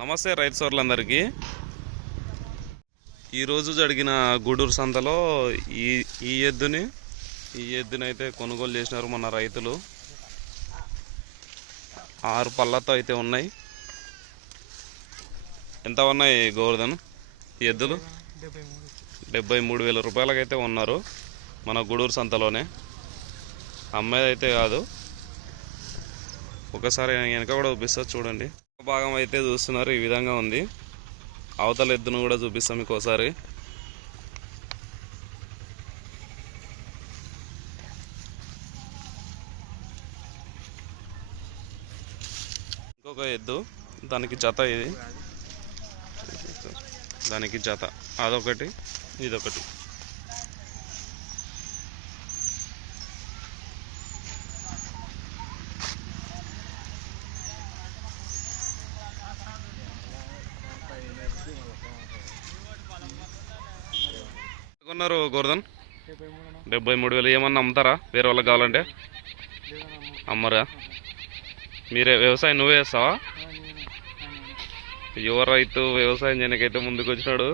నమస్తే రైతు సోర్లందరికీ. ఈరోజు జరిగిన గూడూరు సంతలో ఈ ఈ ఎద్దుని ఈ ఎద్దుని అయితే కొనుగోలు చేసినారు మన రైతులు. ఆరు పళ్ళతో అయితే ఉన్నాయి. ఎంత ఉన్నాయి గోవర్ధన్? ఈ ఎద్దులు? డెబ్బై మూడు వేల రూపాయలకైతే ఉన్నారు మన గూడూరు సంతలోనే. అమ్మాయి అయితే కాదు. ఒకసారి వెనక కూడా చూపిస్తా చూడండి. భాగం అయితే చూస్తున్నారు ఈ విధంగా ఉంది. అవతల ఎద్దును కూడా చూపిస్తాం మీకు ఒకసారి ఇంకొక ఎద్దు దానికి జత ఇది. దానికి జత. అదొకటి ఇదొకటి. కొన్నారు గోర్ధన్ డెబ్బై మూడు వేలు ఏమన్నా అమ్ముతారా? వేరే వాళ్ళకి కావాలంటే? అమ్మరా. మీరే వ్యవసాయం నువ్వే చేస్తావా? యువ రైతు వ్యవసాయం చేయడానికైతే ముందుకు వచ్చినాడు